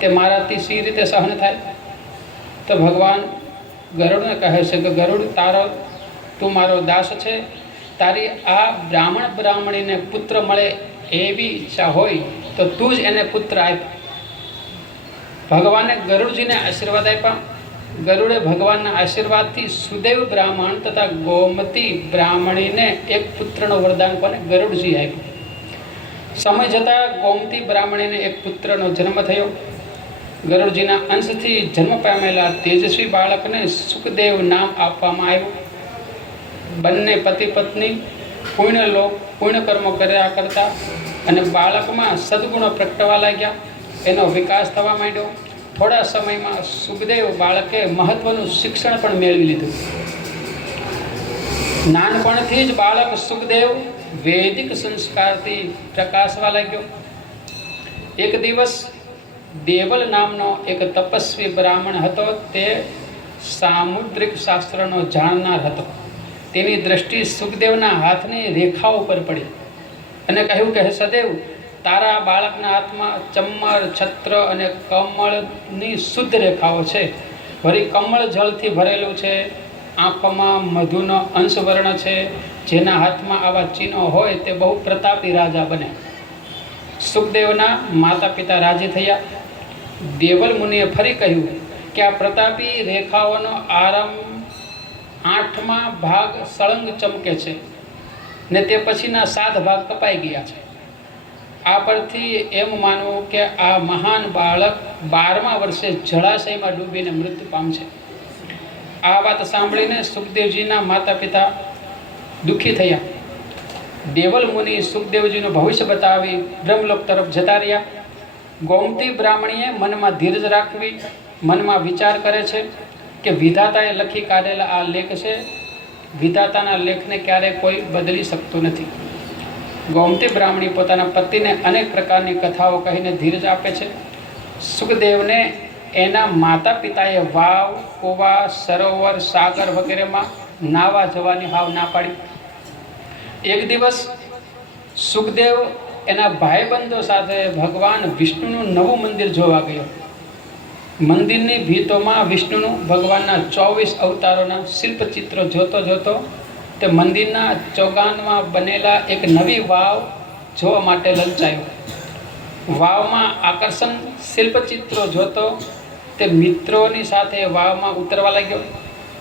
તે મારાથી સી રીતે સહન થાય? તો ભગવાન ગરુડને કહે છે કે ગરુડ, તું મારો દાસ છે, તારી આ બ્રાહ્મણીને પુત્ર મળે એવી ઈચ્છા હોય તો તું જ એને પુત્ર આપ. ભગવાને ગરુડજીને આશીર્વાદ આપ્યા. ગરુડે ભગવાનના આશીર્વાદથી સુદેવ બ્રાહ્મણ તથા ગોમતી બ્રાહ્મણીને એક પુત્રનો વરદાન કોને? ગરુડજી આપ્યું. સમય જતાં ગોમતી બ્રાહ્મણીને એક પુત્રનો જન્મ થયો. ગરુડજીના અંશથી જન્મ પામેલા તેજસ્વી બાળકને સુખદેવ નામ આપવામાં આવ્યું. બંને પતિ પત્ની પુણ્ય કર્મો કર્યા કરતા અને બાળકમાં સદગુણો પ્રગટવા લાગ્યા. એનો વિકાસ થવા માંડ્યો. થોડા સમયમાં સુખદેવ બાળકે મહત્વનું શિક્ષણ પણ મેળવી લીધું. નાનપણથી જ બાળક સુખદેવ વૈદિક સંસ્કારથી પ્રકાશવા લાગ્યો. એક દિવસ દેવલ નામનો એક તપસ્વી બ્રાહ્મણ હતો. તે સામુદ્રિક શાસ્ત્રનો જાણનાર હતો. તેની દ્રષ્ટિ સુખદેવના હાથની રેખાઓ પર પડી અને કહ્યું કે હે સદેવ, તારા બાળકના હાથમાં ચમ્મર, છત્ર અને કમળની શુદ્ધ રેખાઓ છે. વળી કમળ જળથી ભરેલું છે. આંખોમાં મધુનો અંશવર્ણ છે. જેના હાથમાં આવા ચિહ્નો હોય તે બહુ પ્રતાપી રાજા બને. સુખદેવના માતા પિતા રાજી થયા. દેવલ મુનિએ ફરી કહ્યું કે આ પ્રતાપી રેખાઓનો આરંભ 8મા ભાગ સળંગ ચમકે છે ને તે પછીના 7 ભાગ કપાઈ ગયા છે. આ પરથી એમ માનવું કે આ મહાન બાળક 12મા વર્ષે જળાશયમાં ડૂબીને મૃત્યુ પામશે. આ વાત સાંભળીને સુખદેવજીના માતા પિતા દુઃખી થયા. દેવલ મુનિ સુખદેવજીનું ભવિષ્ય બતાવી બ્રહ્મલોક તરફ જતા રહ્યા. ગોમતી બ્રાહ્મણીએ મનમાં ધીરજ રાખવી. મનમાં વિચાર કરે છે કે વિધાતાએ લખી કાઢેલા આ લેખ છે. વિધાતાના લેખને ક્યારેય કોઈ બદલી શકતું નથી. ગોમતી બ્રાહ્મણી પોતાના પતિને અનેક પ્રકારની કથાઓ કહીને ધીરજ આપે છે. સુખદેવને એના માતા પિતાએ વાવ, કૂવા, સરોવર, સાગર વગેરેમાં નાવા જવાની હાવ ના પાડી. એક દિવસ સુખદેવ એના ભાઈબંધો સાથે ભગવાન વિષ્ણુનું નવું મંદિર જોવા ગયો. મંદિરની ભીતોમાં વિષ્ણુનું ભગવાનના 24 અવતારોના શિલ્પચિત્રો જોતો જોતો તે મંદિરના ચોગાનમાં બનેલા એક નવી વાવ જોવા માટે લલચાયો. વાવમાં આકર્ષણ શિલ્પચિત્રો જોતો તે મિત્રોની સાથે વાવમાં ઉતરવા લાગ્યો.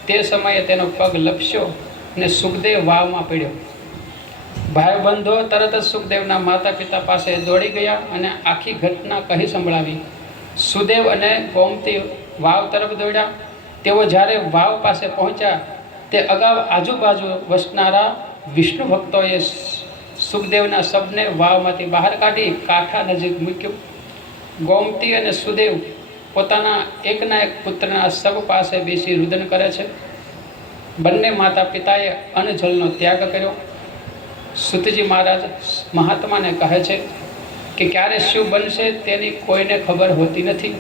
તે સમયે તેનો પગ લપસ્યો અને સુખદેવ વાવમાં પડ્યો. ભાઈબંધો તરત જ સુખદેવના માતા પિતા પાસે દોડી ગયા અને આખી ઘટના કહી સંભળાવી. સુદેવ અને ગોમતી વાવ તરફ દોડ્યા. તેઓ જ્યારે વાવ પાસે પહોંચ્યા તે અગાઉ આજુબાજુ વસનારા વિષ્ણુ ભક્તોએ સુખદેવના શબને વાવમાંથી બહાર કાઢી કાંઠા નજીક મૂક્યું. ગોમતી અને સુદેવ પોતાના એકના એક પુત્રના શબ પાસે બેસી રુદન કરે છે. બંને માતા પિતાએ અન્નજળનો ત્યાગ કર્યો. સુતજી મહારાજ મહાત્માને કહે છે કે ક્યારે શું બનશે તેની કોઈને ખબર હોતી નથી.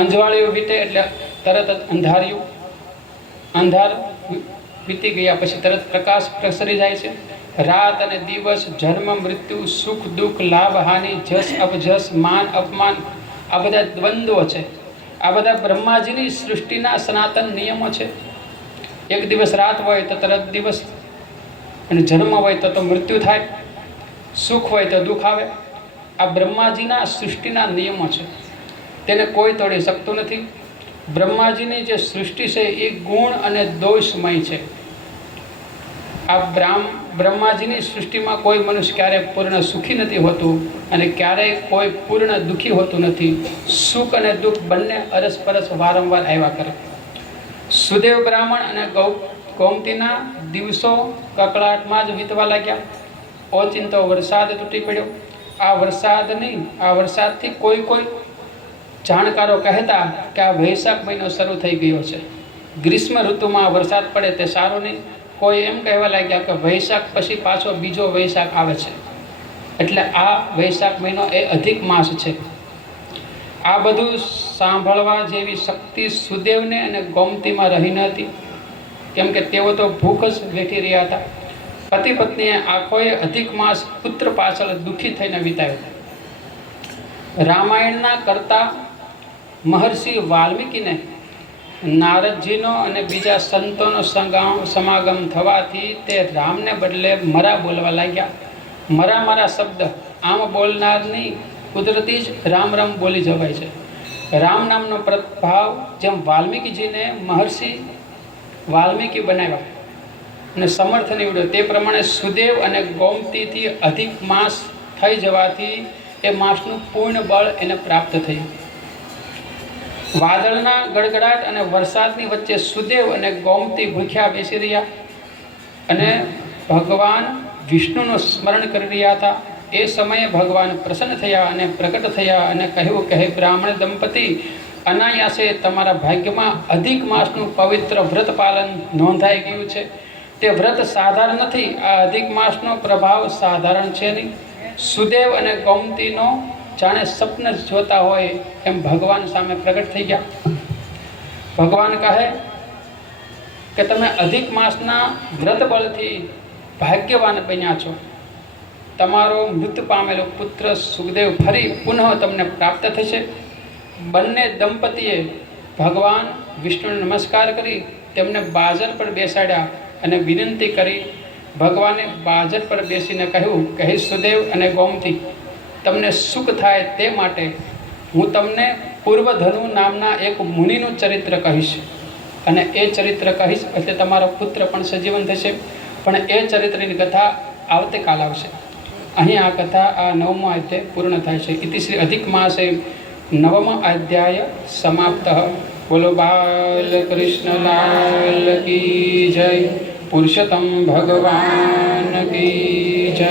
અંજવાળીઓ વીતે એટલે તરત જ અંધાર્યું. અંધાર વીતી ગયા પછી તરત પ્રકાશ પ્રસરી જાય છે. રાત અને દિવસ, જન્મ મૃત્યુ, સુખ દુઃખ, લાભ હાનિ, જસ અપજસ, માન અપમાન, આ બધા દ્વંદ્વો છે. આ બધા બ્રહ્માજીની સૃષ્ટિના સનાતન નિયમો છે. એક દિવસ રાત હોય તો તરત દિવસ, અને જન્મ હોય તો મૃત્યુ થાય, સુખ હોય તો દુઃખ આવે. આ બ્રહ્માજીના સૃષ્ટિના નિયમો છે. તેને કોઈ તોડી શકતું નથી. બ્રહ્માજીની જે સૃષ્ટિ છે એ ગુણ અને દોષમય છે. આ બ્રહ્માજીની સૃષ્ટિમાં કોઈ મનુષ્ય ક્યારેય પૂર્ણ સુખી નથી હોતું અને ક્યારેય કોઈ પૂર્ણ દુઃખી હોતું નથી. સુખ અને દુઃખ બંને અરસપરસ વારંવાર આવ્યા કરે. સુદેવ બ્રાહ્મણ અને ગોમતીના દિવસો કકળાટમાં જ વીતવા લાગ્યા. ઓચિંતો વરસાદ તૂટી પડ્યો. આ વરસાદથી કોઈ જાણકારો કહેતા કે આ વૈશાખ મહિનો શરૂ થઈ ગયો છે. ગ્રીષ્મ ઋતુમાં વરસાદ પડે તે સારું નહીં. કોઈ એમ કહેવા લાગ્યા કે વૈશાખ પછી પાછો બીજો વૈશાખ આવે છે, એટલે આ વૈશાખ મહિનો એ અધિક માસ છે. આ બધું સાંભળવા જેવી શક્તિ સુદેવને અને ગોમતીમાં રહી ન હતી, કેમ કે તેઓ તો ભૂખ જ વેઠી રહ્યા હતા. પતિ પત્નીએ આખોએ અધિક માસ પુત્ર પાછળ દુઃખી થઈને વિતાવ્યો. રામાયણના કરતા મહર્ષિ વાલ્મીકીને નારદજીનો અને બીજા સંતોનો સમાગમ થવાથી તે રામને બદલે મરા બોલવા લાગ્યા. મરા શબ્દ આમ બોલનારની કુદરતી જ રામ રામ બોલી જવાય છે. રામ નામનો પ્રભાવ જેમ વાલ્મીકીજીને મહર્ષિ વાલ્મીકી બનાવ્યા અને સમર્થ નીવડ્યો, તે પ્રમાણે સુદેવ અને ગોમતીથી અધિક માસ થઈ જવાથી એ માસનું પૂર્ણ બળ એને પ્રાપ્ત થયું. વાદળના ગડગડાટ અને વરસાદની વચ્ચે સુદેવ અને ગોમતી ભૂખ્યા બેસી રહ્યા અને ભગવાન વિષ્ણુનું સ્મરણ કરી રહ્યા હતા. એ સમયે ભગવાન પ્રસન્ન થયા અને પ્રગટ થયા અને કહ્યું કે હે બ્રાહ્મણ દંપતી, અનાયાસે તમારા ભાગ્યમાં અધિક માસનું પવિત્ર વ્રત પાલન નોંધાઈ ગયું છે. તે વ્રત સાધારણ નથી. આ અધિક માસનો પ્રભાવ સાધારણ છે નહીં. સુદેવ અને ગોમતીનો જાણે સ્વપ્ન જોતા હોય એમ ભગવાન સામે પ્રગટ થઈ ગયા. ભગવાન કહે કે તમે અધિક માસના વ્રત બળથી ભાગ્યવાન બન્યા છો. તમારો મૃત્યુ પામેલો પુત્ર સુખદેવ ફરી પુનઃ તમને પ્રાપ્ત થશે. બંને દંપતીએ ભગવાન વિષ્ણુને નમસ્કાર કરી તેમને બાજર પર બેસાડ્યા અને વિનંતી કરી. ભગવાને બાજર પર બેસીને કહ્યું કે હે સુદેવ અને ગોમતી, તમને સુખ થાય તે માટે હું તમને પૂર્વધનુ નામના એક મુનિનું ચરિત્ર કહીશ અને એ ચરિત્ર કહીશ એટલે તમારો પુત્ર પણ સજીવન થશે. પણ એ ચરિત્રની કથા આવતીકાલ આવશે. અહીં આ કથા આ 9મો અધ્યાય પૂર્ણ થાય છે. ઇતિ શ્રી અધિક માસે 9મો અધ્યાય સમાપ્ત. બોલો બાલકૃષ્ણ લાલ કી જય. પુરુષોત્તમ ભગવાન કી જય.